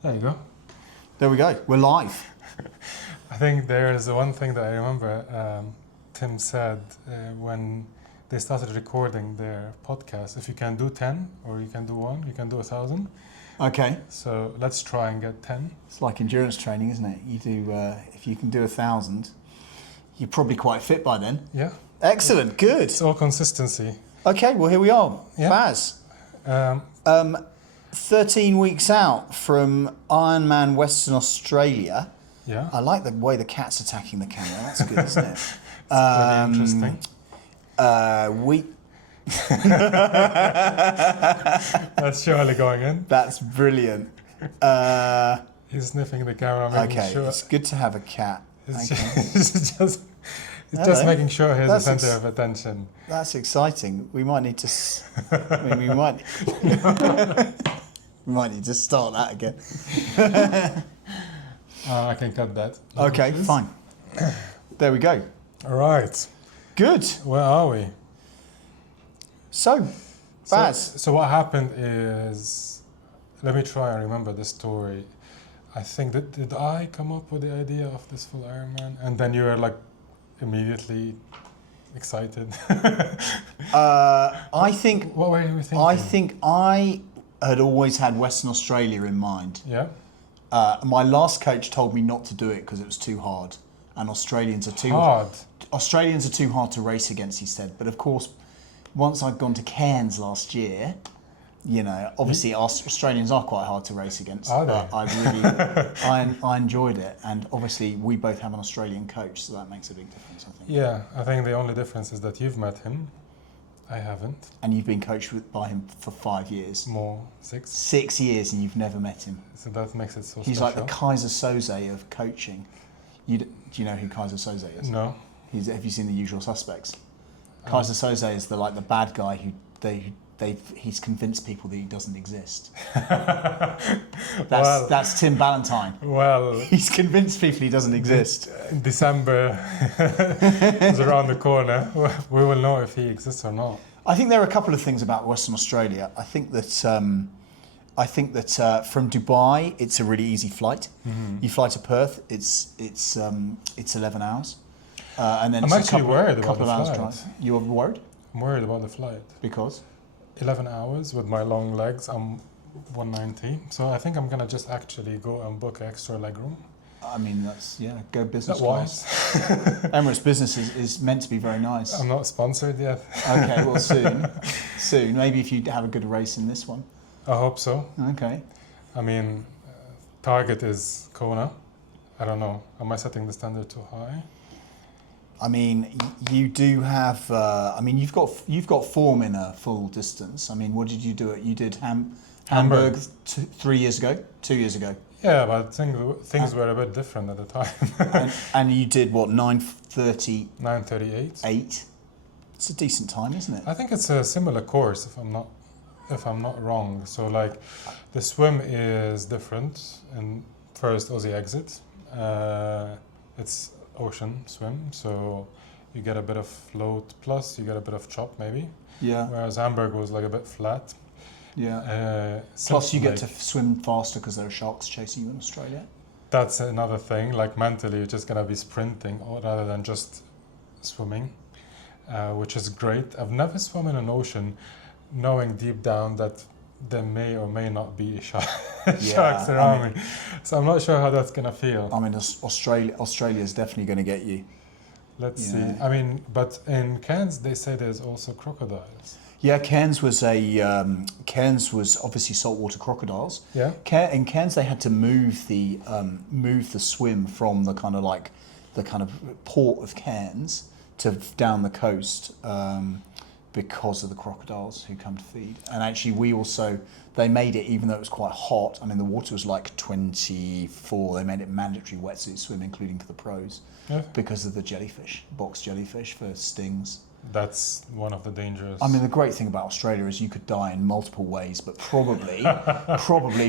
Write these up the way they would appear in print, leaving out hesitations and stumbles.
There you go. There we go. We're live. I think there's the one thing that I remember Tim said when they started recording their podcast. If you can do 10 or you can do 1, you can do 1,000. Okay. So let's try and get 10. It's like endurance training, isn't it? You do if you can do 1,000, you're probably quite fit by then. Yeah. Excellent. Good. It's all consistency. Okay. Well, here we are. Yeah. Baz. 13 weeks out from Ironman Western Australia. Yeah. I like the way the cat's attacking the camera. That's good, isn't it? Pretty interesting. That's surely going in. That's brilliant. He's sniffing the camera, making Okay, sure. it's good to have a cat. It's Okay. just making sure he's the That's center of attention. That's exciting. We might need to. We might. We might need to start that again. I can cut that. Okay, fine. There we go. All right. Good. Where are we? So, Baz. So what happened is, let me try and remember the story. I think that did I come up with the idea of this full Ironman, and then you were like immediately excited. I think. What were you thinking? I think I had always had Western Australia in mind. Yeah. My last coach told me not to do it because it was too hard, and Australians are too hard. Australians are too hard to race against, he said. But of course, once I'd gone to Cairns last year, you know, obviously Australians are quite hard to race against. Are they? But I really, I enjoyed it, and obviously we both have an Australian coach, so that makes a big difference, I think. Yeah, I think the only difference is that you've met him. I haven't. And you've been coached by him for 5 years. More, 6. 6 years, and you've never met him. So that makes it so He's special. like the Kaiser Soze of coaching. Do you know who Kaiser Soze is? No. Have you seen The Usual Suspects? Kaiser Soze is the bad guy who he's convinced people that he doesn't exist. That's Tim Ballantyne. Well, He's convinced people he doesn't exist. December is around the corner. We will know if he exists or not. I think there are a couple of things about Western Australia. I think that from Dubai it's a really easy flight. Mm-hmm. You fly to Perth, it's 11 hours, and then I'm it's actually worried a about couple the of hours flight. drive. You're worried I'm worried about the flight. because 11 hours with my long legs, I'm 190. So I think I'm going to just actually go and book extra leg room. I mean go business That class. wise. Emirates Business is meant to be very nice. I'm not sponsored yet. Okay, well soon. Maybe if you have a good race in this one. I hope so. Okay. I mean, target is Kona. I don't know. Am I setting the standard too high? I mean, you do have. You've got form in a full distance. I mean, what did you do? You did Hamburg 3 years ago, 2 years ago. Yeah, but things were a bit different at the time. and you did what 9:38. 9:38. It's a decent time, isn't it? I think it's a similar course, if I'm not wrong. So like, the swim is different. And first Aussie exit, it's ocean swim, so you get a bit of float plus you get a bit of chop maybe. Yeah. Whereas Hamburg was like a bit flat. Yeah. Plus, you get to swim faster because there are sharks chasing you in Australia. That's another thing. Like mentally, you're just gonna be sprinting rather than just swimming, which is great. I've never swum in an ocean, knowing deep down that there may or may not be sharks around me. So I'm not sure how that's gonna feel. I mean, Australia is definitely going to get you. Let's see. I mean, but in Cairns they say there's also crocodiles. Yeah, Cairns was obviously saltwater crocodiles. Yeah. In Cairns they had to move the swim from the kind of port of Cairns to down the coast because of the crocodiles who come to feed. And actually they made it, even though it was quite hot. I mean, the water was like 24. They made it mandatory wetsuit swim, including for the pros, because of the jellyfish, box jellyfish for stings. That's one of the dangers. I mean, the great thing about Australia is you could die in multiple ways, but probably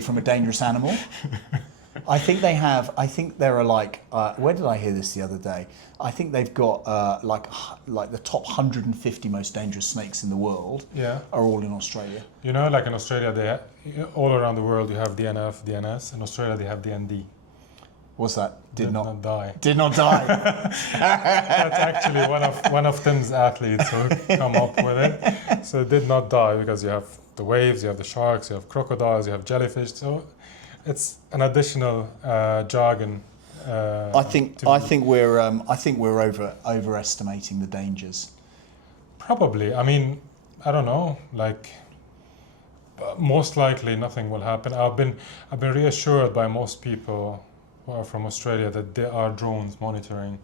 from a dangerous animal. I think they have. I think there are like. Where did I hear this the other day? I think they've got like the top 150 most dangerous snakes in the world. Yeah. Are all in Australia. You know, like in Australia, all around the world you have DNF, DNS. In Australia, they have DND. What's that? Did not die. Did not die. That's actually one of Tim's athletes who come up with it. So it did not die because you have the waves, you have the sharks, you have crocodiles, you have jellyfish. So it's an additional jargon. I think we're overestimating the dangers. Probably. I mean, I don't know. Like, most likely nothing will happen. I've been reassured by most people who are from Australia that there are drones monitoring,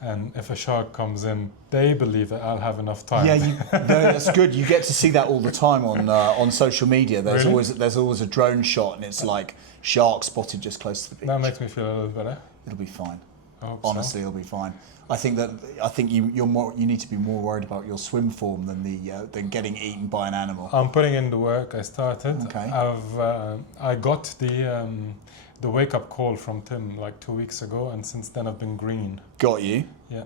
and if a shark comes in, they believe that I'll have enough time. Yeah, that's good. You get to see that all the time on social media. There's Really? always a drone shot, and it's like shark spotted just close to the beach. That makes me feel a little better. It'll be fine. I hope Honestly, so. it'll be fine. I think you need to be more worried about your swim form than getting eaten by an animal. I'm putting in the work. I started. Okay. I got the wake up call from Tim like 2 weeks ago, and since then I've been green. Got you. Yeah.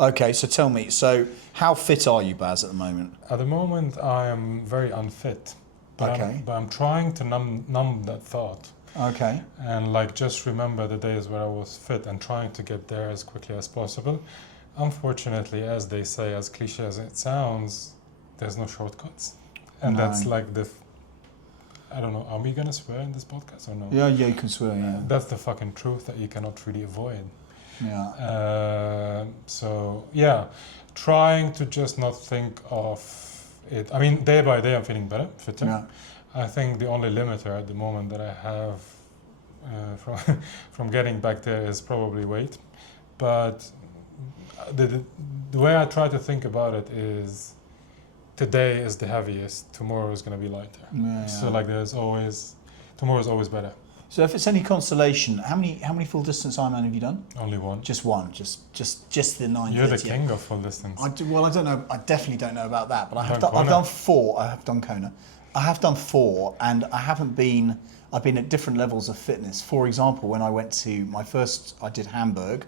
Okay, so tell me. So how fit are you, Baz, at the moment? At the moment, I am very unfit. But Okay. I'm trying to numb that thought. Okay. And like just remember the days where I was fit and trying to get there as quickly as possible. Unfortunately, as they say, as cliche as it sounds, there's no shortcuts. And No. that's like I don't know, are we gonna swear in this podcast or no? Yeah, you can swear. Yeah. That's the fucking truth that you cannot really avoid. Yeah. So yeah, trying to just not think of it. I mean, day by day I'm feeling better, fitter. Yeah. I think the only limiter at the moment that I have from getting back there is probably weight. But the way I try to think about it is today is the heaviest, tomorrow is going to be lighter. Yeah, So yeah. like tomorrow is always better. So if it's any consolation, how many full distance Ironman have you done? Only one. Just one. Just the 9:30. You're the king of full distance. I don't know. I definitely don't know about that, but I've Kona. done 4. I have done Kona. I have done 4, and I've been at different levels of fitness. For example, when I went to I did Hamburg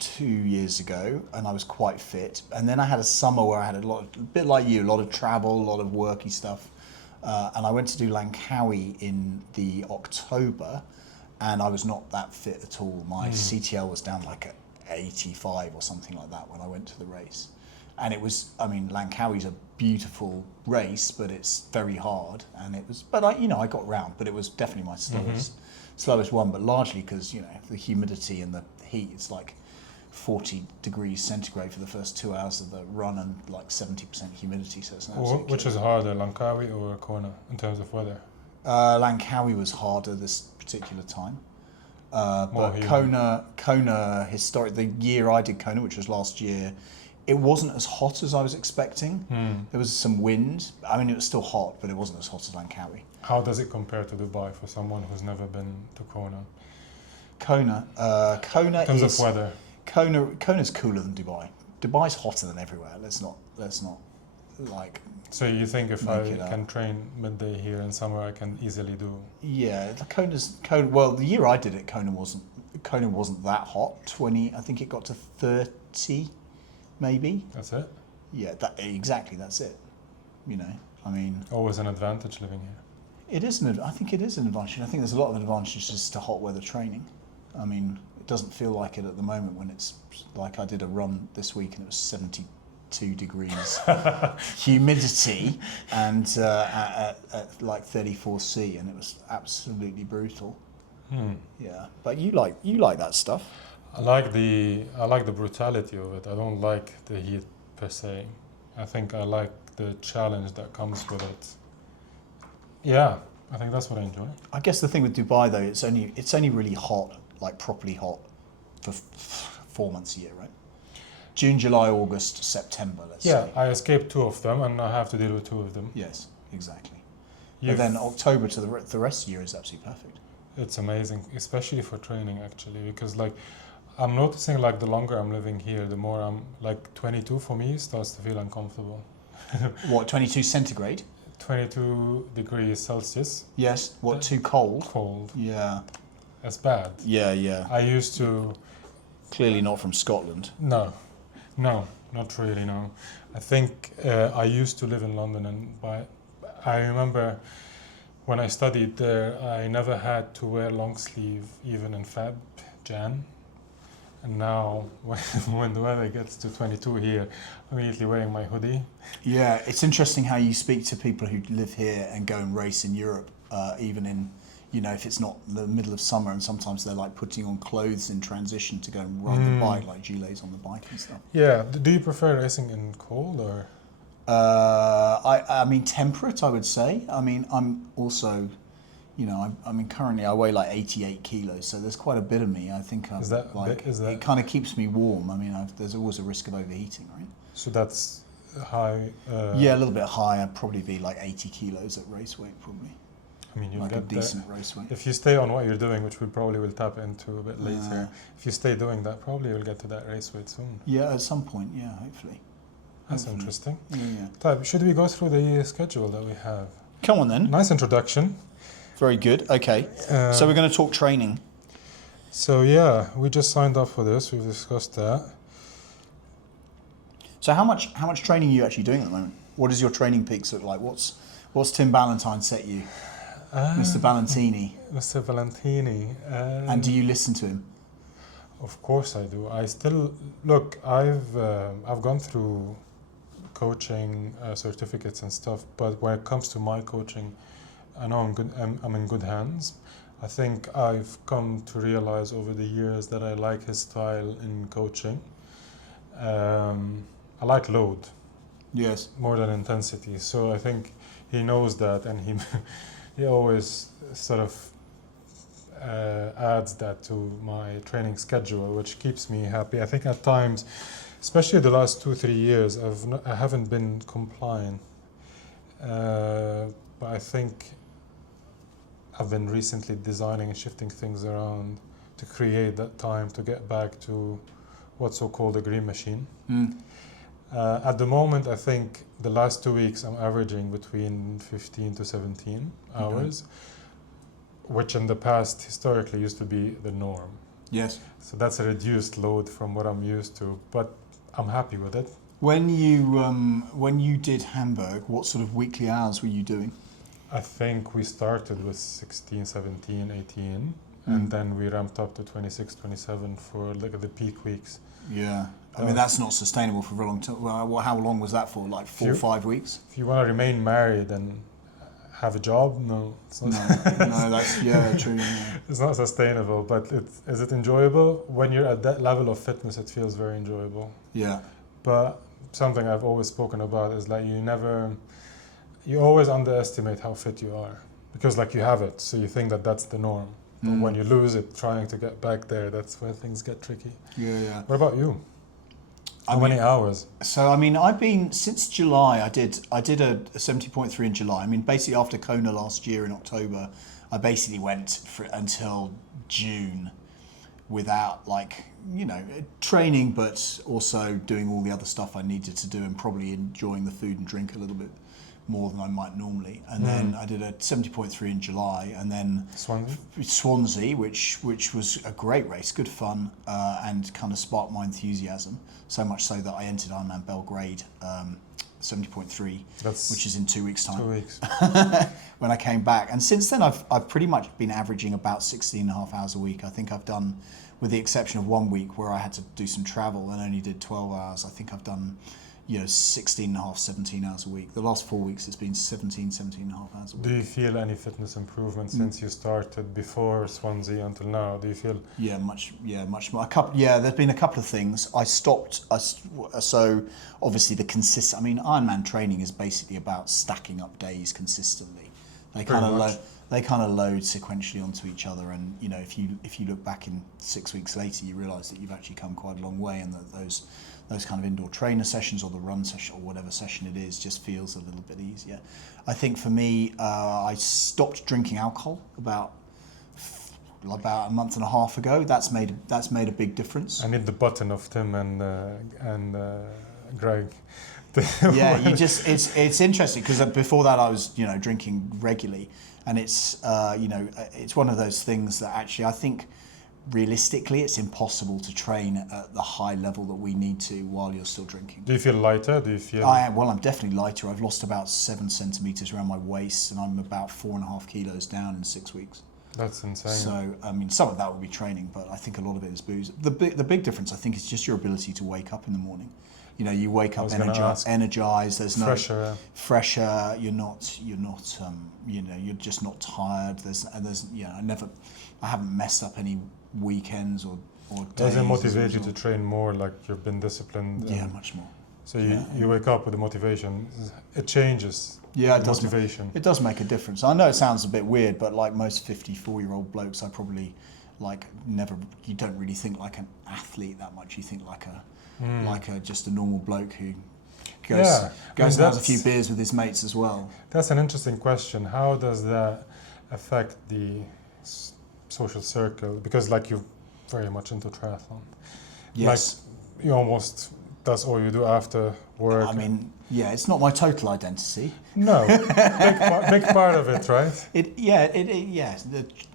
2 years ago, and I was quite fit. And then I had a summer where I had a bit like you, a lot of travel, a lot of worky stuff. And I went to do Langkawi in the October, and I was not that fit at all. My CTL was down like at 85 or something like that when I went to the race. And it was, Langkawi's a beautiful race, but it's very hard. And it was, but I got round, but it was definitely my slowest one. But largely because the humidity and the heat. It's like 40 degrees centigrade for the first 2 hours of the run, and like 70% humidity. So it's an absolute Which is harder, Langkawi or Kona, in terms of weather? Langkawi was harder this particular time. But humid. Kona historic, the year I did Kona, which was last year, it wasn't as hot as I was expecting. There was some wind. It was still hot, but it wasn't as hot as Langkawi. How does it compare to Dubai for someone who's never been to Kona? Kona In terms is of weather. Kona's cooler than Dubai. Dubai's hotter than everywhere. Let's not like. So you think if I Make it up. can train midday here in summer, I can easily do? Yeah, Kona. Well, the year I did it, Kona wasn't that hot. I think it got to 30, maybe. That's it? Yeah, exactly. That's it. Always an advantage living here. I think it is an advantage. I think there's a lot of advantages to hot weather training. It doesn't feel like it at the moment when it's like I did a run this week and it was 72 degrees humidity and at like 34 C, and it was absolutely brutal. Yeah, but you like that stuff. I like the brutality of it. I don't like the heat per se. I think I like the challenge that comes with it. Yeah, I think that's what I enjoy. I guess the thing with Dubai though, it's only really hot, like properly hot, for 4 months a year, right? June, July, August, September, let's Yeah, say. I escaped 2 of them and I have to deal with 2 of them. Yes, exactly. You've- But then October to the rest of the year is absolutely perfect. It's amazing, especially for training actually, because like I'm noticing like the longer I'm living here, the more I'm like 22 for me starts to feel uncomfortable. What, 22 centigrade? 22 degrees Celsius, Yes. What, too cold? cold. Yeah. as bad. Yeah, yeah. I used to. Clearly not from Scotland. No, not really. No, I think I used to live in London, and I remember when I studied there, I never had to wear long sleeve even in Feb, Jan. And now, when the weather gets to 22 here, I'm immediately wearing my hoodie. Yeah, it's interesting how you speak to people who live here and go and race in Europe, even in, if it's not the middle of summer, and sometimes they're like putting on clothes in transition to go and ride the bike, like gilets on the bike and stuff. Yeah, do you prefer racing in cold or? I mean, temperate, I would say. I mean, I'm also, currently I weigh like 88 kilos, so there's quite a bit of me. I think I'm it kind of keeps me warm. I mean, there's always a risk of overheating, right? So that's high. Yeah, a little bit higher, probably be like 80 kilos at race weight, probably. I mean, you'll like get a decent race weight. If you stay on what you're doing, which we probably will tap into a bit later, if you stay doing that, probably you'll get to that race weight soon. Yeah, at some point, yeah, hopefully. That's interesting. Yeah. Should we go through the schedule that we have? Come on then. Nice introduction. Very good. Okay. So we're going to talk training. So yeah, we just signed up for this. We've discussed that. So how much training are you actually doing at the moment? What does your training peaks look like? What's Tim Ballantyne set you? Mr. Ballantini. Mr. Valentini. And do you listen to him? Of course I do. I still look. I've gone through coaching certificates and stuff, but when it comes to my coaching, I know I'm in good hands. I think I've come to realize over the years that I like his style in coaching. I like load. Yes. More than intensity. So I think he knows that, and he always sort of adds that to my training schedule, which keeps me happy. I think at times, especially the last 2-3 years, I haven't been compliant. But I think I've been recently designing and shifting things around to create that time to get back to what's so-called a green machine. At the moment, I think the last 2 weeks I'm averaging between 15 to 17 hours, which in the past historically used to be the norm. Yes. So that's a reduced load from what I'm used to, but I'm happy with it. When you did Hamburg, what sort of weekly hours were you doing? I think we started with 16, 17, 18, and then we ramped up to 26, 27 for like the peak weeks. Yeah. I mean, that's not sustainable for a long time. Well, how long was that for? Like 4 or 5 weeks? If you want to remain married and have a job, no. It's not no, that's, true. Yeah. It's not sustainable, but is it enjoyable? When you're at that level of fitness, it feels very enjoyable. Yeah. But something I've always spoken about is like you always underestimate how fit you are. Because like you have it, so you think that that's the norm. But when you lose it, trying to get back there, that's where things get tricky. Yeah. What about you? How many hours? So I mean, I've been since July. I did a 70.3 in July. I mean, basically after Kona last year in October, I basically went until June without training, but also doing all the other stuff I needed to do, and probably enjoying the food and drink a little bit more than I might normally. And then I did a 70.3 in July, and then Swansea, which was a great race, good fun, and kind of sparked my enthusiasm, so much so that I entered Ironman Belgrade 70.3, which is in 2 weeks' time. 2 weeks. When I came back. And since then I've pretty much been averaging about 16 and a half hours a week. I think I've done, with the exception of 1 week where I had to do some travel and only did 12 hours, I think I've done 16 and a half, 17 hours a week. The last 4 weeks it's been 17 and a half hours a week. Do you feel any fitness improvement since you started before Swansea until now? Do you feel? Much more. There's been a couple of things. I stopped. So obviously I mean, Ironman training is basically about stacking up days consistently. They kind of load sequentially onto each other, and if you look back in 6 weeks later, you realise that you've actually come quite a long way, and that those kind of indoor trainer sessions or the run session or whatever session it is just feels a little bit easier. I think for me, I stopped drinking alcohol about a month and a half ago. That's made a big difference. I need the button of Tim and Greg. Yeah, it's interesting because before that I was drinking regularly, And it's it's one of those things that actually I think realistically it's impossible to train at the high level that we need to while you're still drinking. Do you feel lighter? Do you feel? I'm definitely lighter. I've lost about 7 centimeters around my waist, and I'm about 4.5 kilos down in 6 weeks. That's insane. So, I mean, some of that will be training, but I think a lot of it is booze. The big difference, I think, is just your ability to wake up in the morning. You know, you wake up energized. There's no fresher. You're not. You're just not tired. I haven't messed up any weekends or days. Does it motivate you to train more? Like you've been disciplined? Yeah, much more. So you wake up with the motivation. It changes. Yeah, it motivation. It does make a difference. I know it sounds a bit weird, but like most 54-year-old blokes, I probably you don't really think like an athlete that much. You think like just a normal bloke who goes and has a few beers with his mates as well. That's an interesting question. How does that affect the social circle? Because like you're very much into triathlon. Yes. Like you almost, that's all you do after work. I mean, yeah, it's not my total identity. No, big part of it, right?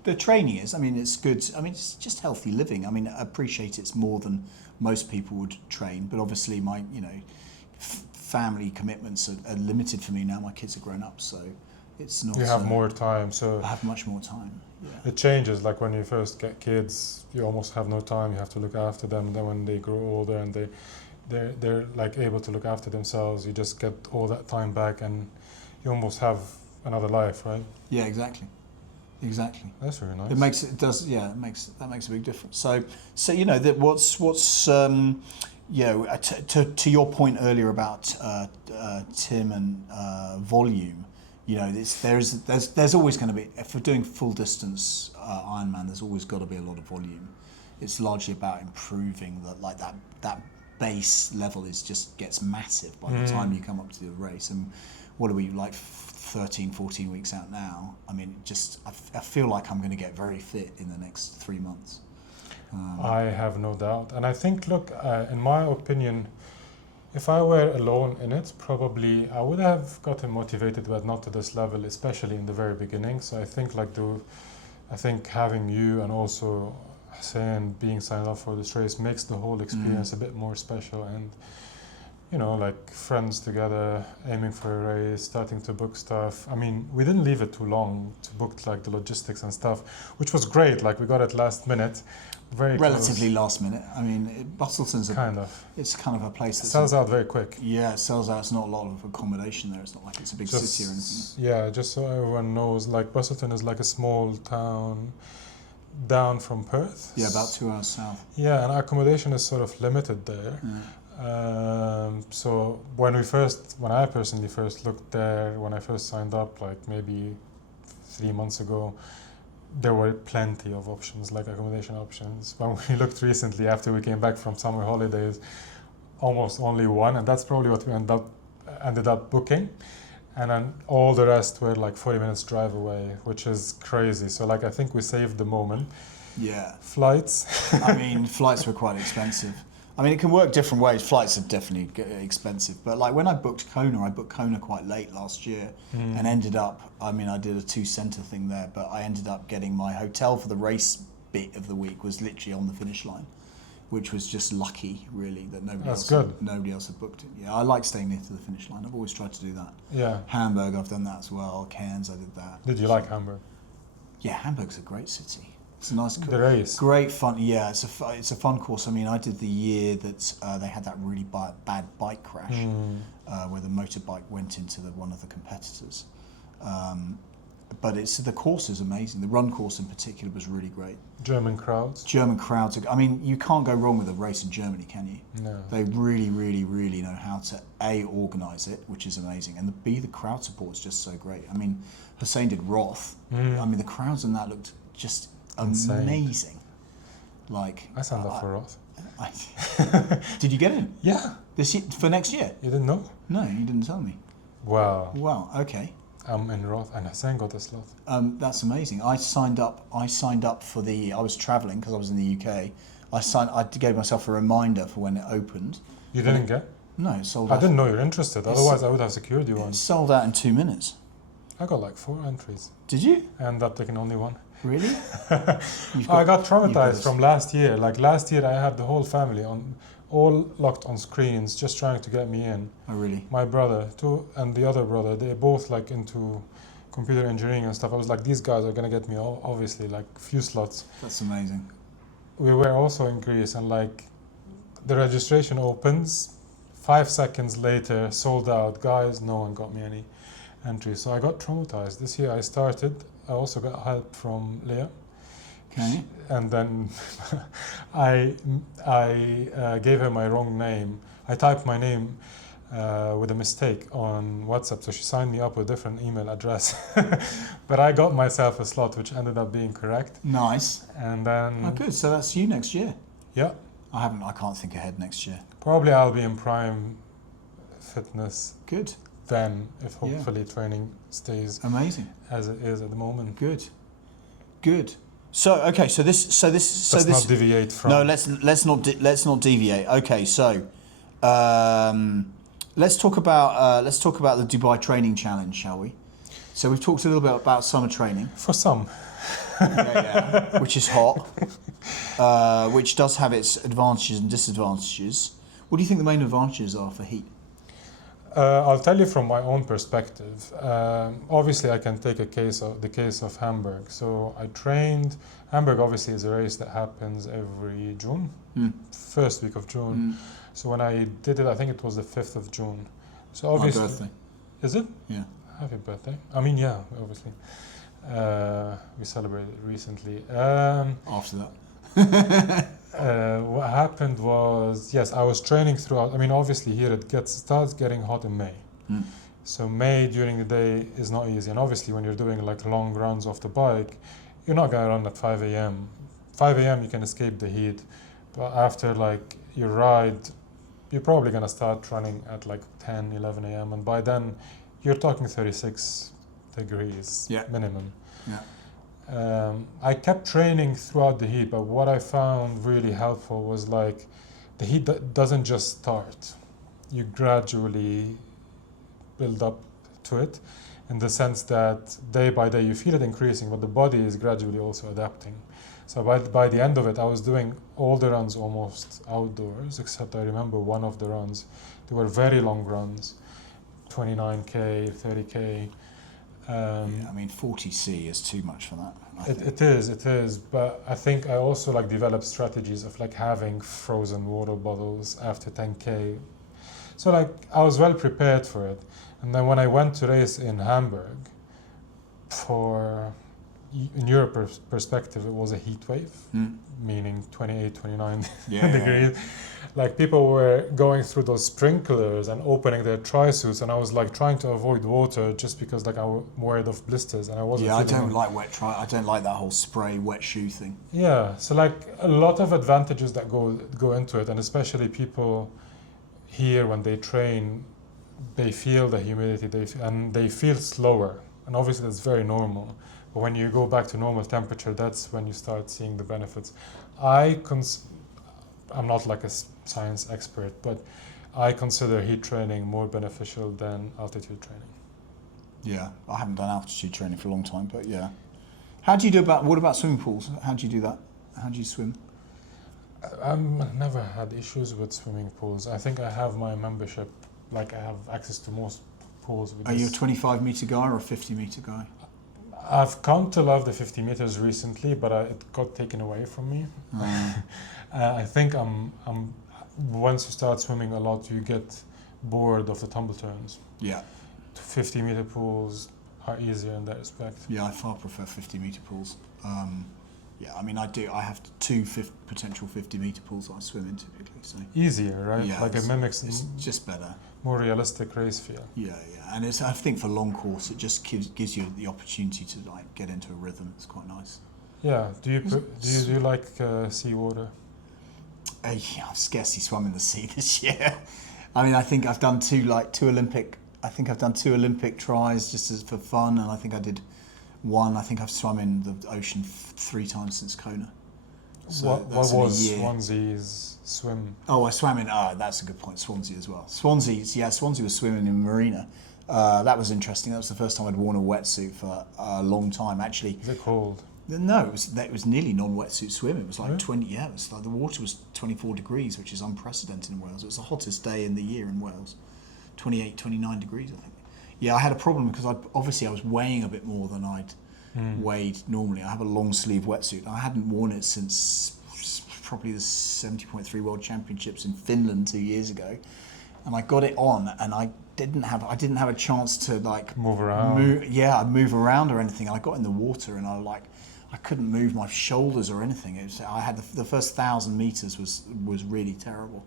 The training is. I mean, it's good. I mean, it's just healthy living. I mean, I appreciate it's more than most people would train, but obviously my family commitments are limited for me now. My kids are grown up, so it's not. You have more time, so I have much more time. Yeah. It changes. Like when you first get kids, you almost have no time. You have to look after them. Then when they grow older and they're like able to look after themselves, you just get all that time back, and you almost have another life, right? Yeah, exactly. That's really nice. That makes a big difference. So that to your point earlier about Tim and volume, there's always going to be, if we're doing full distance Ironman, there's always got to be a lot of volume. It's largely about improving that base level just gets massive by the time you come up to the race. And what are we, like 13, 14 weeks out now? I mean, I feel like I'm going to get very fit in the next 3 months. I have no doubt. And I think, look, in my opinion, if I were alone in it, probably I would have gotten motivated, but not to this level, especially in the very beginning. So I think having you and also Hussein being signed up for this race makes the whole experience a bit more special. And like friends together, aiming for a race, starting to book stuff. I mean, we didn't leave it too long to book like the logistics and stuff, which was great. Like we got it last minute, relatively last minute. I mean, Bustleton's it's kind of a place that sells out very quick. Yeah, it sells out. It's not a lot of accommodation there. It's not like it's a big city or anything. Yeah, just so everyone knows, like Bustleton is like a small town down from Perth. Yeah, about 2 hours south. Yeah, and accommodation is sort of limited there. Yeah. So when I personally first looked there, when I first signed up, like maybe 3 months ago, there were plenty of options, like accommodation options. When we looked recently, after we came back from summer holidays, almost only one, and that's probably what we ended up booking. And then all the rest were like 40 minutes drive away, which is crazy. So like I think we saved the moment. Yeah. Flights. I mean, flights were quite expensive. I mean, it can work different ways. Flights are definitely expensive. But like when I booked Kona quite late last year and ended up, I mean, I did a 2-center thing there, but I ended up getting my hotel for the race bit of the week was literally on the finish line, which was just lucky, really, that nobody else had booked it. Yeah, I like staying near to the finish line. I've always tried to do that. Yeah. Hamburg, I've done that as well. Cairns, I did that. Did you like Hamburg? Yeah, Hamburg's a great city. It's a nice, the race. Great fun. Yeah, it's a fun course. I mean, I did the year that they had that really bad bike crash where the motorbike went into one of the competitors. But the course is amazing. The run course in particular was really great. German crowds. I mean, you can't go wrong with a race in Germany, can you? No. They really, really, really know how to A, organise it, which is amazing, and B, the crowd support is just so great. I mean, Hussein did Roth. I mean, the crowds in that looked just amazing. Like I signed up for Roth. Did you get in? Yeah. This year, for next year? You didn't know? No, you didn't tell me. Wow. Okay. I'm in Roth, and Hussein got a slot. That's amazing. I signed up for I was travelling because I was in the UK. I gave myself a reminder for when it opened. You didn't get? No, it sold out. I didn't know you're interested. Otherwise, I would have secured you one. It sold out in 2 minutes. I got like 4 entries. Did you? I ended up taking only one. Really? I got traumatized from last year. Like last year, I had the whole family all locked on screens, just trying to get me in. Oh, really? My brother too, and the other brother, they're both like into computer engineering and stuff. I was like, these guys are gonna get me obviously like few slots. That's amazing. We were also in Greece, and like the registration opens, 5 seconds later, sold out. Guys, no one got me any entries. So I got traumatized. This year I started. I also got help from Leah. Okay. And then I gave her my wrong name. I typed my name with a mistake on WhatsApp, so she signed me up with a different email address. But I got myself a slot, which ended up being correct. Nice. And then... Oh, good. So that's you next year. Yeah. I can't think ahead next year. Probably I'll be in prime fitness Good. then, if hopefully training stays Amazing. as it is at the moment. Good. Good. So okay. So this. Let's not deviate from... No, let's not deviate. Okay. So, let's talk about the Dubai Training Challenge, shall we? So we've talked a little bit about summer training. For some. Yeah. Which is hot. Which does have its advantages and disadvantages. What do you think the main advantages are for heat? I'll tell you from my own perspective. Obviously, I can take the case of Hamburg. So I trained. Hamburg obviously is a race that happens every June, first week of June. So when I did it, I think it was the 5th of June. So obviously, my birthday. Is it? Yeah. Happy birthday. I mean, yeah, obviously. We celebrated recently. After that. What happened was, yes, I was training throughout. I mean, obviously here it starts getting hot in May. So May during the day is not easy. And obviously when you're doing like long runs off the bike, you're not going to run at 5 a.m. 5 a.m. you can escape the heat. But after like your ride, you're probably going to start running at like 10, 11 a.m. And by then you're talking 36 degrees minimum. Yeah. I kept training throughout the heat, but what I found really helpful was like the heat doesn't just start. You gradually build up to it in the sense that day by day you feel it increasing, but the body is gradually also adapting. So by the end of it, I was doing all the runs almost outdoors, except I remember one of the runs. They were very long runs, 29K, 30K. I mean, 40C is too much for that. It is, but I think I also like developed strategies of like having frozen water bottles after 10K. So like I was well prepared for it. And then when I went to race in Hamburg, in your perspective, it was a heat wave, meaning 28, 29 degrees. Like people were going through those sprinklers and opening their tri-suits, and I was like trying to avoid water just because like I'm worried of blisters, and I wasn't. Yeah, I don't like I don't like that whole spray wet shoe thing. Yeah, so like a lot of advantages that go into it, and especially people here when they train, they feel the humidity, they feel slower, and obviously that's very normal. But when you go back to normal temperature, that's when you start seeing the benefits. I'm not like a science expert, but I consider heat training more beneficial than altitude training. Yeah, I haven't done altitude training for a long time, but yeah. What about swimming pools? How do you do that? How do you swim? I've never had issues with swimming pools. I think I have my membership, like I have access to most pools. Are you a 25 metre guy or a 50 metre guy? I've come to love the 50 meters recently, but it got taken away from me. I think once you start swimming a lot, you get bored of the tumble turns. Yeah. 50 meter pools are easier in that respect. Yeah, I far prefer 50 metre pools. Yeah, I mean, I have two potential 50 metre pools that I swim in typically. So easier, right? Yeah, like it mimics it's just better. More realistic race feel. Yeah, and I think for long course, it just gives you the opportunity to like get into a rhythm. It's quite nice. Yeah. Do you like seawater? Yeah, I've scarcely swum in the sea this year. I mean, I think I've done two Olympic tries just for fun, and I think I did one. I think I've swum in the ocean 3 times since Kona. So what was Swansea's swim? Oh, I swam in. That's a good point. Swansea as well. Swansea was swimming in Marina, That was interesting. That was the first time I'd worn a wetsuit for a long time. Actually, Is it cold? no, it was nearly non-wetsuit swim. It was like Really? 20. Yeah, it was like the water was 24 degrees, which is unprecedented in Wales. It was the hottest day in the year in Wales, 28, 29 degrees, I think. Yeah, I had a problem because I was weighing a bit more than I'd weighed normally. I have a long sleeve wetsuit. I hadn't worn it since probably the 70.3 World Championships in Finland 2 years ago, and I got it on, and I didn't have a chance to like Move around. move around or anything. And I got in the water, and I couldn't move my shoulders or anything. I had the first 1,000 meters was really terrible.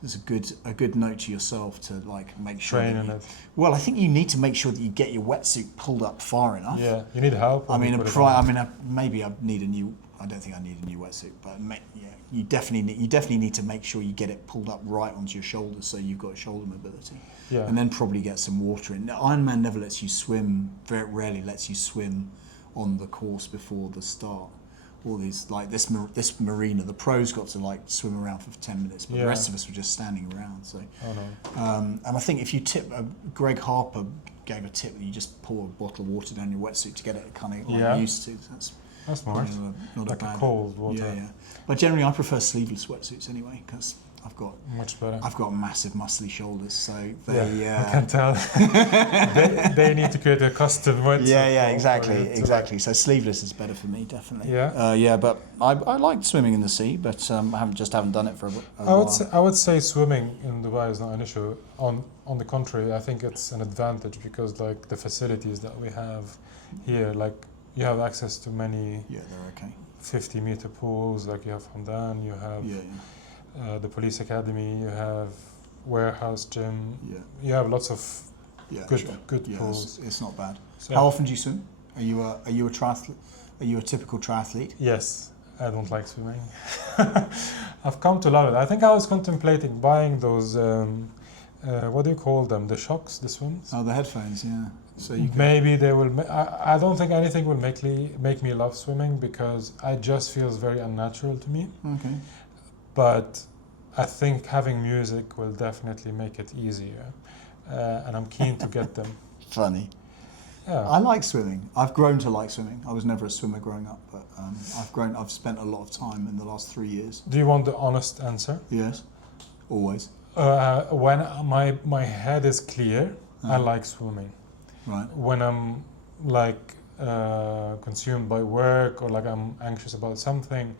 It's a good note to yourself to like make sure. Train in it. Well, I think you need to make sure that you get your wetsuit pulled up far enough. Yeah, you need help. I when you mean, put it on. maybe I need a new. I don't think I need a new wetsuit, but you definitely need to make sure you get it pulled up right onto your shoulders so you've got shoulder mobility. Yeah. And then probably get some water in. Now, Ironman never lets you swim. Very rarely lets you swim on the course before the start. All these like this marina, the pros got to like swim around for 10 minutes, but the rest of us were just standing around. So, and I think if you tip, Greg Harper gave a tip that you just pour a bottle of water down your wetsuit to get it kind of like used to. So That's smart. not Like a bad. a cold water. Yeah. But generally, I prefer sleeveless wetsuits anyway because Much better. I've got massive muscly shoulders, so I can tell. they need to create a custom wetsuit. Exactly. So sleeveless is better for me, definitely. Yeah. But I like swimming in the sea, but I haven't done it for a while. I would say swimming in Dubai is not an issue. On the contrary, I think it's an advantage because like the facilities that we have here, like you have access to many. Yeah, they're okay. 50-meter pools, like you have Hamdan, you have the police academy, you have warehouse gym. Yeah. You have lots of good Yeah, pools. it's not bad. So How often do you swim? Are you a triathlete? Are you a typical triathlete? Yes, I don't like swimming. I've come to love it. I think I was contemplating buying those. What do you call them? The shocks, the swims. Oh, the headphones. Yeah. So you maybe they will. I don't think anything will make me love swimming because it just feels very unnatural to me. Okay. But I think having music will definitely make it easier, and I'm keen to get them. Funny. Yeah. I like swimming. I've grown to like swimming. I was never a swimmer growing up, but I've spent a lot of time in the last 3 years. Do you want the honest answer? Yes. Always. When my head is clear, I like swimming. Right. When I'm like consumed by work or like I'm anxious about something,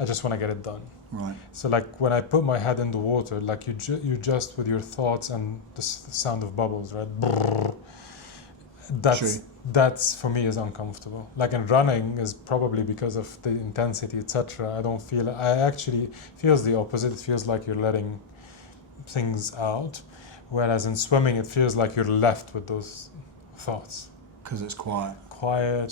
I just want to get it done. Right. So like when I put my head in the water, like you just with your thoughts and the sound of bubbles, right? Brrr, that's for me is uncomfortable. Like in running is probably because of the intensity, etc. I don't feel. I actually feels the opposite. It feels like you're letting things out, whereas in swimming it feels like you're left with those thoughts. Because it's quiet.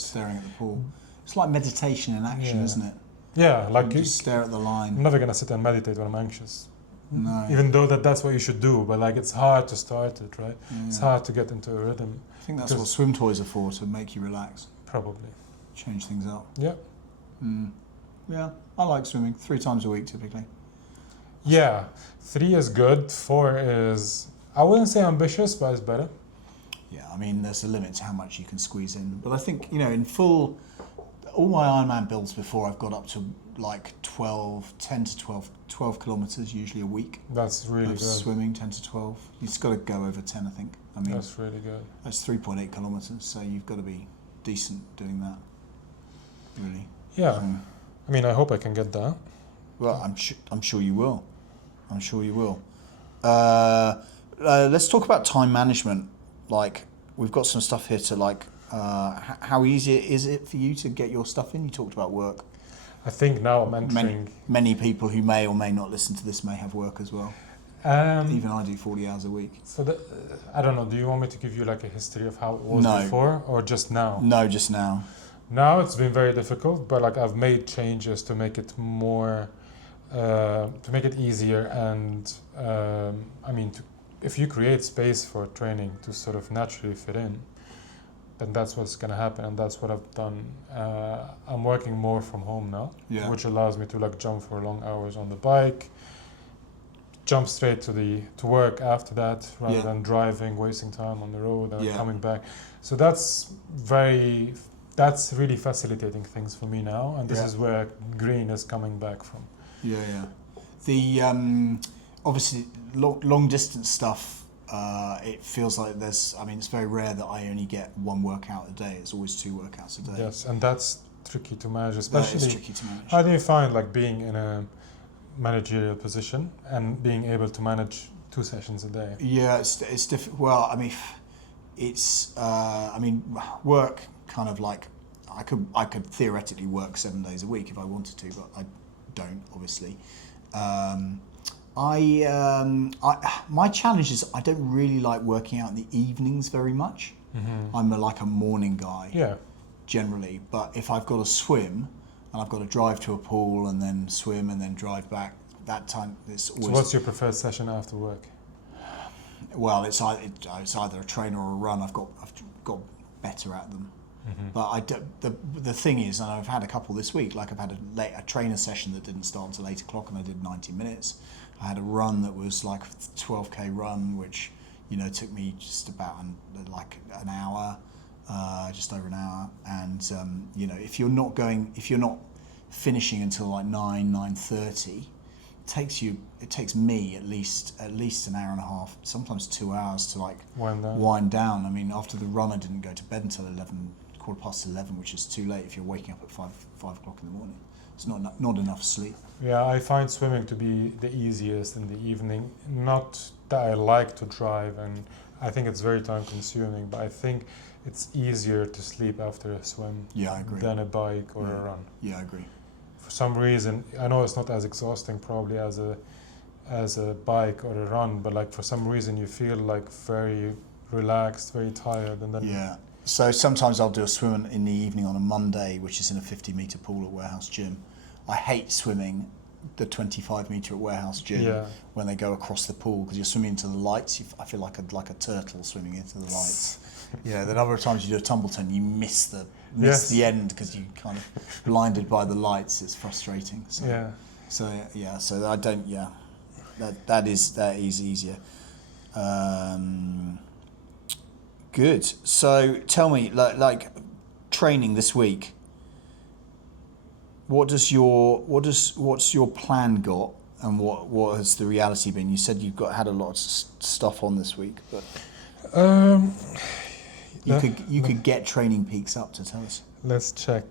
Staring at the pool. It's like meditation in action, isn't it? Yeah, like you just stare at the line. I'm never gonna sit and meditate when I'm anxious. No. Even though that's what you should do, but like it's hard to start it, right? Yeah. It's hard to get into a rhythm. I think that's what swim toys are for, to make you relax. Probably. Change things up. Yeah. Yeah, I like swimming 3 times a week typically. Yeah, 3 is good. 4 is, I wouldn't say ambitious, but it's better. Yeah, I mean, there's a limit to how much you can squeeze in. But I think, in full, all my Ironman builds before, I've got up to like 10 to 12 kilometres usually a week. That's really good. Swimming, 10 to 12. You've got to go over 10, I think. I mean, that's really good. That's 3.8 kilometres, so you've got to be decent doing that, really. Yeah. I mean, I hope I can get that. Well, I'm sure you will. I'm sure you will. Let's talk about time management. Like, we've got some stuff here to like. How easy is it for you to get your stuff in? You talked about work. I think now I'm entering. Many people who may or may not listen to this may have work as well. Even I do 40 hours a week. So I don't know. Do you want me to give you like a history of how it was before, or just now? No, just now. Now it's been very difficult, but like I've made changes to make it more, to make it easier, and I mean, if you create space for training to sort of naturally fit in, then that's what's going to happen, and that's what I've done. I'm working more from home now, which allows me to like jump for long hours on the bike, jump straight to work after that rather Yeah. than driving, wasting time on the road and Yeah. coming back. So that's really facilitating things for me now, and this Yeah. is where green is coming back from. Yeah. The obviously long distance stuff. It feels like there's. I mean, it's very rare that I only get one workout a day. It's always 2 workouts a day. Yes, and that's tricky to manage, That especially. is tricky to manage. How do you find like being in a managerial position and being able to manage 2 sessions a day? Yeah, it's difficult. Well, I mean, it's. I mean, work kind of like I could theoretically work 7 days a week if I wanted to, but I don't, obviously. My challenge is I don't really like working out in the evenings very much. Mm-hmm. I'm like a morning guy. Yeah. Generally, but if I've got to swim and I've got to drive to a pool and then swim and then drive back, that time it's always. So what's your preferred session after work? Well, it's either a train or a run. I've got better at them. Mm-hmm. But the thing is, and I've had a couple this week. Like I've had a trainer session that didn't start until 8 o'clock, and I did 90 minutes. I had a run that was like a 12k run, which took me just about like an hour, just over an hour. And if you're not finishing until like 9:30, it takes me at least an hour and a half, sometimes 2 hours to like wind down. I mean, after the run, I didn't go to bed until 11, which is too late if you're waking up at 5 o'clock in the morning. It's not enough sleep. Yeah, I find swimming to be the easiest in the evening. Not that I like to drive, and I think it's very time consuming, but I think it's easier to sleep after a swim Yeah, I agree. than a bike or a run. Yeah, I agree. For some reason, I know it's not as exhausting probably as a bike or a run, but like for some reason you feel like very relaxed, very tired, and then Yeah. So sometimes I'll do a swim in the evening on a Monday, which is in a 50-metre pool at Warehouse Gym. I hate swimming the 25-metre at Warehouse Gym when they go across the pool because you're swimming into the lights. I feel like a turtle swimming into the lights. The number of times you do a tumble turn, you miss the end because you kind of blinded by the lights. It's frustrating. So I don't. Yeah, that is easier. Good. So tell me, like training this week. What's your plan got, and what has the reality been? You said you've had a lot of stuff on this week, but you could get Training Peaks up to tell us. Let's check.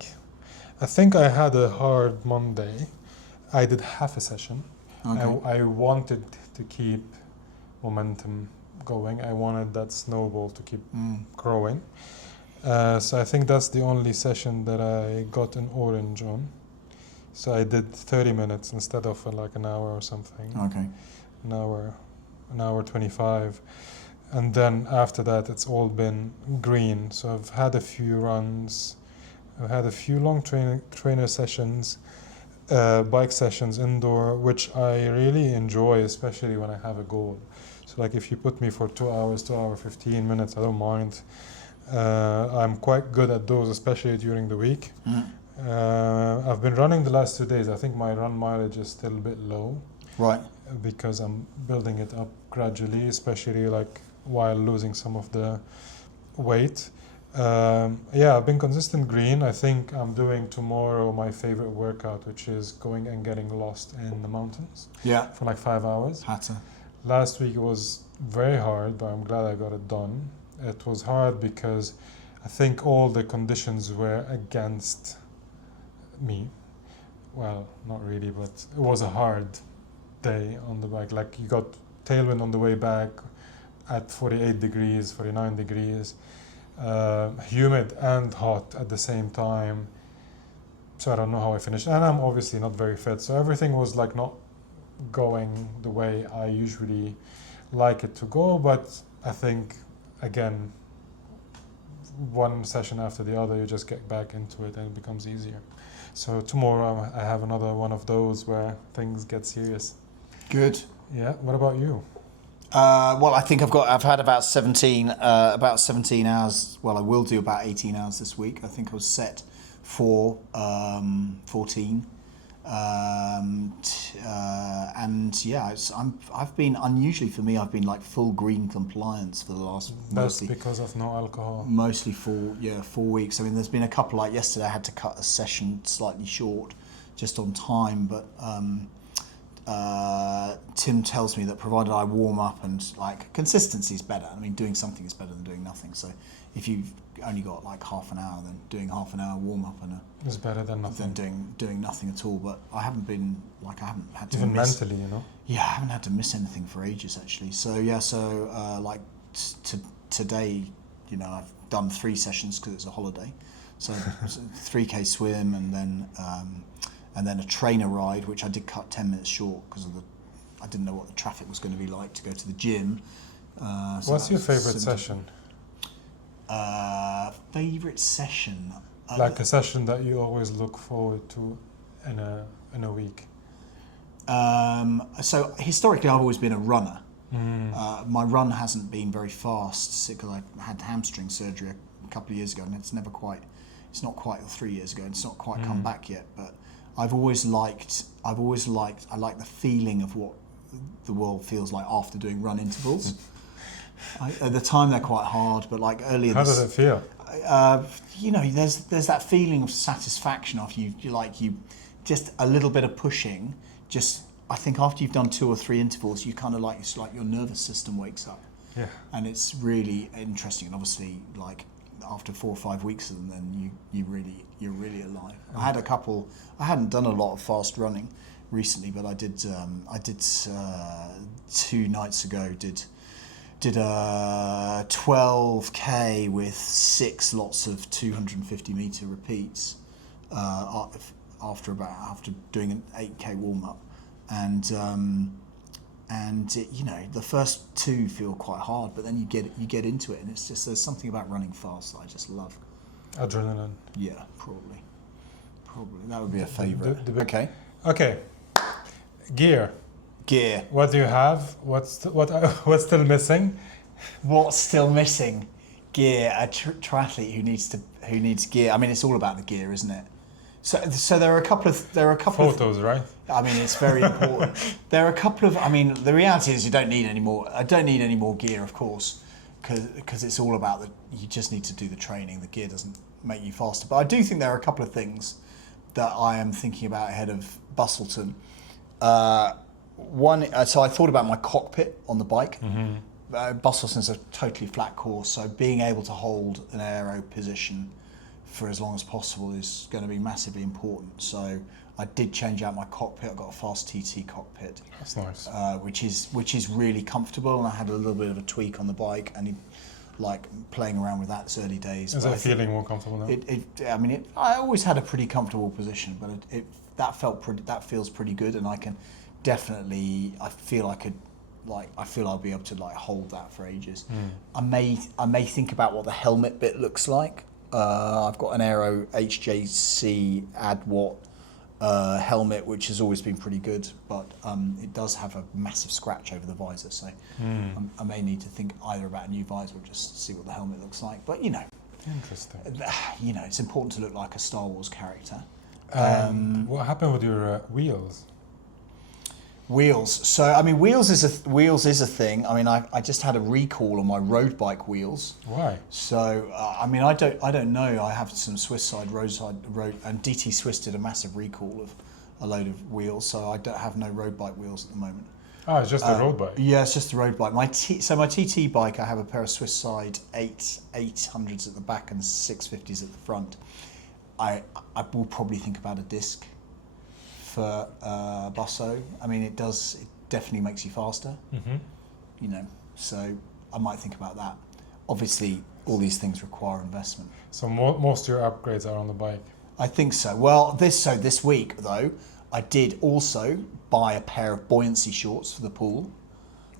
I think I had a hard Monday. I did half a session. Okay. I wanted to keep momentum going. I wanted that snowball to keep growing. So I think that's the only session that I got an orange on. So I did 30 minutes instead of like an hour or something. Okay. An hour 25. And then after that, it's all been green. So I've had a few runs. I've had a few long trainer sessions, bike sessions indoor, which I really enjoy, especially when I have a goal. So like if you put me for 2 hours, 2 hours, 15 minutes, I don't mind. I'm quite good at those, especially during the week. I've been running the last 2 days. I think my run mileage is still a bit low. Right. Because I'm building it up gradually, especially like while losing some of the weight. I've been consistent green. I think I'm doing tomorrow my favorite workout, which is going and getting lost in the mountains. Yeah. For like 5 hours. Hatter. Last week it was very hard, but I'm glad I got it done. It was hard because I think all the conditions were against me. Well, not really, but it was a hard day on the bike. Like you got tailwind on the way back at 48 degrees, 49 degrees, humid and hot at the same time. So I don't know how I finished. And I'm obviously not very fit. So everything was like not going the way I usually like it to go. But I think, again, one session after the other, you just get back into it and it becomes easier. So tomorrow I have another one of those where things get serious. Good. Yeah. What about you? Well, I think I've had about 17 hours. Well, I will do about 18 hours this week. I think I was set for 14. And yeah, I've been unusually for me. I've been like full green compliance for the last That's because of no alcohol. mostly 4 weeks. I mean, there's been a couple like yesterday. I had to cut a session slightly short, just on time. But Tim tells me that provided I warm up and like consistency is better. I mean, doing something is better than doing nothing. So if you've only got like half an hour, then doing half an hour warm up and It's better than nothing. doing nothing at all. But I haven't had to Even miss, mentally, you know. yeah, I haven't had to miss anything for ages actually. So yeah, like today, you know, I've done 3 sessions because it's a holiday. So 3K swim and then a trainer ride, which I did cut 10 minutes short because I didn't know what the traffic was going to be like to go to the gym. So What's your favorite session? Favorite session? Like a session that you always look forward to in a week. So historically, I've always been a runner. Mm. My run hasn't been very fast because I had hamstring surgery a couple of years ago, and it's not quite 3 years ago, and it's not quite come back yet. But I like the feeling of what the world feels like after doing run intervals. At the time, they're quite hard, but like earlier. How does it feel? You know, there's that feeling of satisfaction after you just a little bit of pushing. Just I think after you've done 2 or 3 intervals, you kind of like it's like your nervous system wakes up. Yeah. And it's really interesting. And obviously, like after 4 or 5 weeks of them, then you're really alive. I had a couple. I hadn't done a lot of fast running recently, but I did 2 nights ago. Did a 12K with 6 lots of 250 meter repeats after doing an 8K warm up, and you know the first 2 feel quite hard, but then you get into it, and it's just there's something about running fast that I just love. Adrenaline. Yeah, probably that would be a favourite. Okay. Gear. What do you have? What's still missing? What's still missing? Gear. A triathlete who needs gear. I mean, it's all about the gear, isn't it? So there are a couple Photos, right? I mean, it's very important. There are a couple of. I mean, the reality is you don't need any more. I don't need any more gear, of course, because it's all about you just need to do the training. The gear doesn't make you faster. But I do think there are a couple of things that I am thinking about ahead of Busselton. One, so I thought about my cockpit on the bike. Mm-hmm. Busselton's a totally flat course, so being able to hold an aero position for as long as possible is going to be massively important. So I did change out my cockpit. I got a fast TT cockpit. That's nice. Which is really comfortable, and I had a little bit of a tweak on the bike, and like playing around with that. It's early days. Is it feeling more comfortable now? I always had a pretty comfortable position, but that feels pretty good, and I can definitely. I feel I'll be able to like hold that for ages. I may think about what the helmet bit looks like. I've got an Aero HJC AdWatt helmet, which has always been pretty good, but it does have a massive scratch over the visor, so I may need to think either about a new visor or just see what the helmet looks like. But you know, interesting. You know, it's important to look like a Star Wars character. What happened with your wheels? Wheels. So I mean, wheels is a thing. I mean, I just had a recall on my road bike wheels. Why? So I mean, I don't know. I have some roadside road, and DT Swiss did a massive recall of a load of wheels. So I don't have no road bike wheels at the moment. Oh, it's just a road bike. Yeah, it's just a road bike. My TT bike, I have a pair of Swiss side 800s at the back and 650s at the front. I will probably think about a disc for Busso. I mean, it definitely makes you faster. Mm-hmm. You know, so I might think about that. Obviously, all these things require investment. So most of your upgrades are on the bike. I think so. Well, this week though, I did also buy a pair of buoyancy shorts for the pool.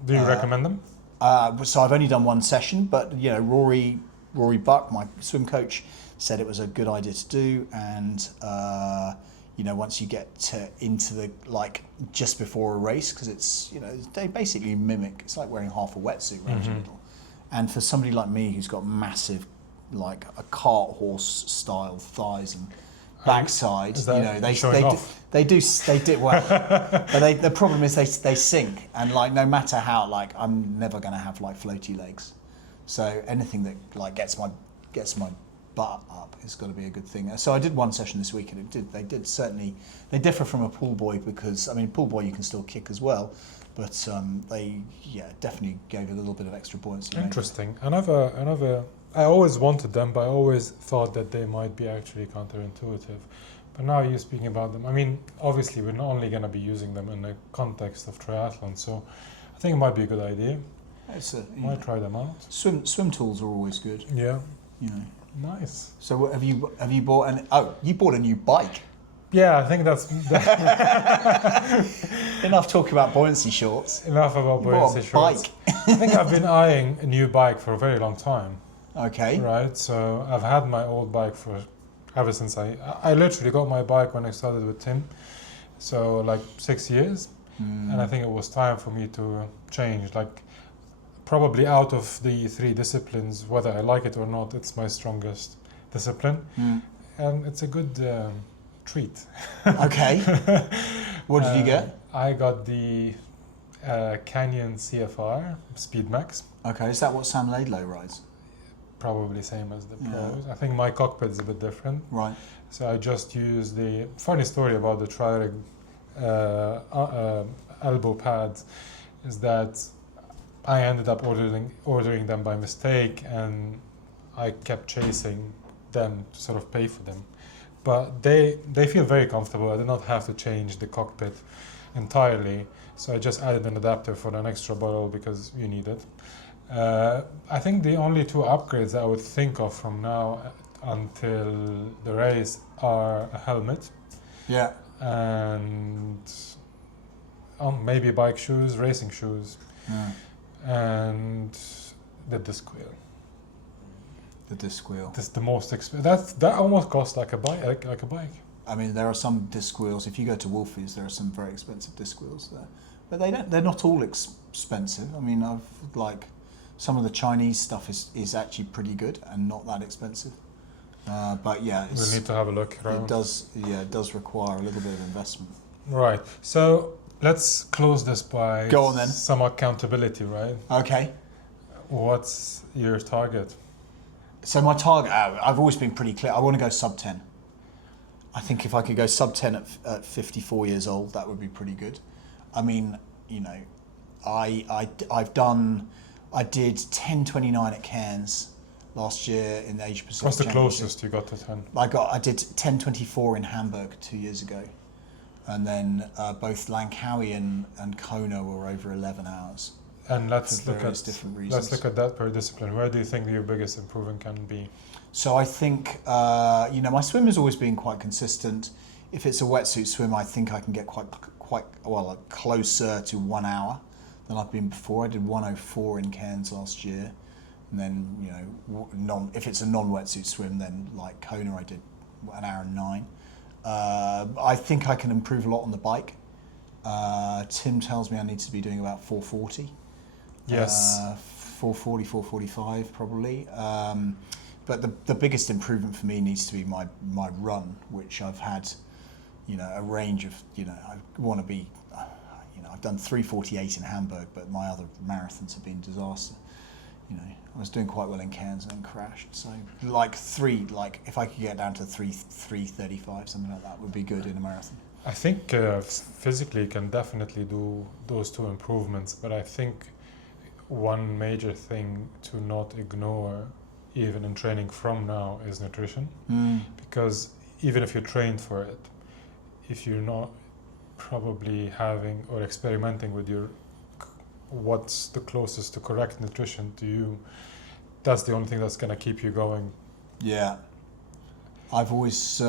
Do you recommend them? So I've only done 1 session, but you know, Rory Buck, my swim coach, said it was a good idea to do, and you know, once you get into the like just before a race, because it's, you know, they basically mimic. It's like wearing half a wetsuit around your middle. And for somebody like me who's got massive, like a cart horse style thighs and backside. Is that You know, showing off? they do well, but the problem is they sink, and like no matter how, like I'm never going to have like floaty legs, so anything that like gets my butt up has got to be a good thing. So I did one session this week, and they differ from a pool boy, because I mean pool boy you can still kick as well, but they definitely gave a little bit of extra buoyancy. Interesting. Another. I always wanted them, but I always thought that they might be actually counterintuitive. But now you're speaking about them. I mean, obviously we're not only going to be using them in the context of triathlon, so I think it might be a good idea. Might try them out. Swim tools are always good. Yeah. You know. Nice. So have you bought you bought a new bike? Yeah, I think that's Enough talk about buoyancy shorts. enough about buoyancy shorts. Bike. I think I've been eyeing a new bike for a very long time. Okay. Right, so I've had my old bike ever since I literally got my bike when I started with Tim, so like 6 years, and I think it was time for me to change. Like probably out of the 3 disciplines, whether I like it or not, it's my strongest discipline, and it's a good treat. Okay. What did you get? I got the Canyon CFR Speed Max. Okay, is that what Sam Laidlow rides? Probably same as the pros. I think my cockpit is a bit different. Right. So I just use the funny story about the tri-rig elbow pads is that I ended up ordering them by mistake, and I kept chasing them to sort of pay for them. But they feel very comfortable. I did not have to change the cockpit entirely. So I just added an adapter for an extra bottle because you need it. I think the only 2 upgrades I would think of from now until the race are a helmet, and maybe bike shoes, racing shoes, and the disc wheel. The disc wheel. That's the most expensive. That almost costs like a bike. Like a bike. I mean, there are some disc wheels. If you go to Wolfie's, there are some very expensive disc wheels there, but they're not all expensive. I mean, some of the Chinese stuff is actually pretty good and not that expensive. But yeah, we'll need to have a look around. It does require a little bit of investment. Right. So let's close this by Go on then. Some accountability, right? Okay. What's your target? So my target, I've always been pretty clear. I want to go sub 10. I think if I could go sub 10 at 54 years old, that would be pretty good. I mean, you know, I did 10:29 at Cairns last year in the Asia Pacific. What's the closest you got to 10? I did 10:24 in Hamburg 2 years ago, and then both Langkawi and Kona were over 11 hours. And let's look at different reasons. Let's look at that per discipline. Where do you think your biggest improvement can be? So I think my swim has always been quite consistent. If it's a wetsuit swim, I think I can get quite well closer to 1 hour than I've been before. I did 1:04 in Cairns last year, and then if it's a non-wetsuit swim, then like Kona, I did 1 hour and 9. I think I can improve a lot on the bike. Tim tells me I need to be doing about 4:40. Yes. 4:40, 4:45 probably. But the biggest improvement for me needs to be my run, which I've had, a range of, I want to be, I've done 3:48 in Hamburg, but my other marathons have been disaster. I was doing quite well in Cairns and then crashed. So if I could get down to 3:35, something like that would be good in a marathon. I think physically you can definitely do those 2 improvements, but I think one major thing to not ignore, even in training from now, is nutrition. Because even if you trained for it, if you're not probably having or experimenting with what's the closest to correct nutrition to you, that's the only thing that's going to keep you going. Yeah. I've always,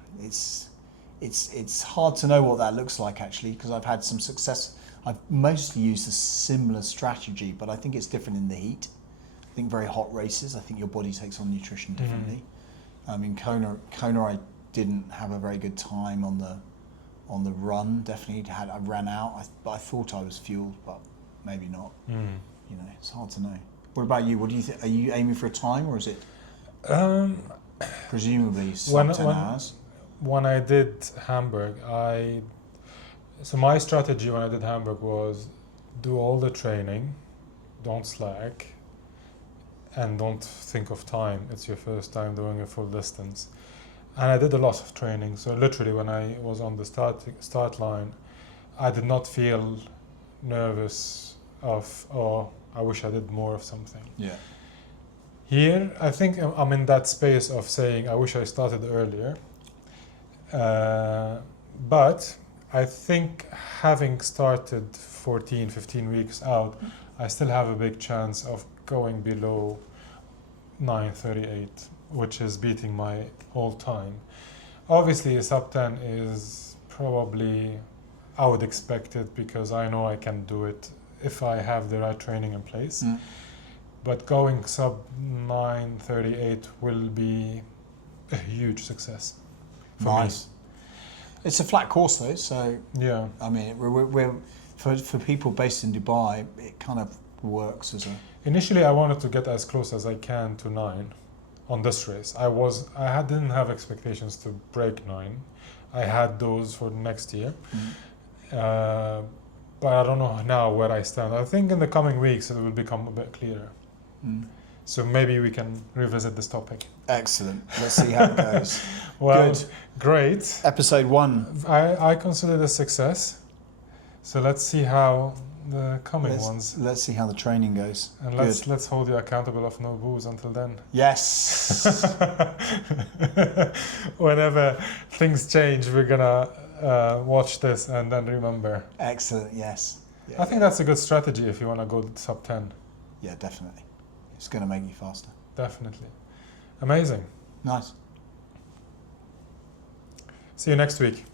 it's hard to know what that looks like actually, because I've had some success. I've mostly used a similar strategy, but I think it's different in the heat. I think very hot races, I think your body takes on nutrition differently. I mean, Kona I didn't have a very good time on the run. Definitely I ran out, but I thought I was fueled, but maybe not. It's hard to know. What about you? What do you think? Are you aiming for a time, or is it? Presumably sub When- 10 when- hours. When I did Hamburg, so my strategy when I did Hamburg was do all the training, don't slack, and don't think of time. It's your first time doing a full distance. And I did a lot of training. So literally when I was on the start line, I did not feel nervous I wish I did more of something. Yeah. Here, I think I'm in that space of saying I wish I started earlier. But I think having started 14, 15 weeks out, I still have a big chance of going below 9:38, which is beating my all-time. Obviously, a sub 10 is probably, I would expect it because I know I can do it if I have the right training in place. But going sub 9:38 will be a huge success for Nice. It's a flat course though, so me. Yeah. I mean, we're for people based in Dubai, it kind of works as a. Initially, I wanted to get as close as I can to 9 on this race. Didn't have expectations to break 9. I had those for next year. But I don't know now where I stand. I think in the coming weeks it will become a bit clearer. So maybe we can revisit this topic. Excellent. Let's see how it goes. Well, Good. Great. Episode 1. I consider this success. So let's see how the coming ones. Let's see how the training goes. And let's hold you accountable of no booze until then. Yes. Whenever things change, we're gonna watch this and then remember. Excellent. Yes. Yeah, I think that's a good strategy if you want to go sub 10. Yeah, definitely. It's going to make you faster. Definitely. Amazing. Nice. See you next week.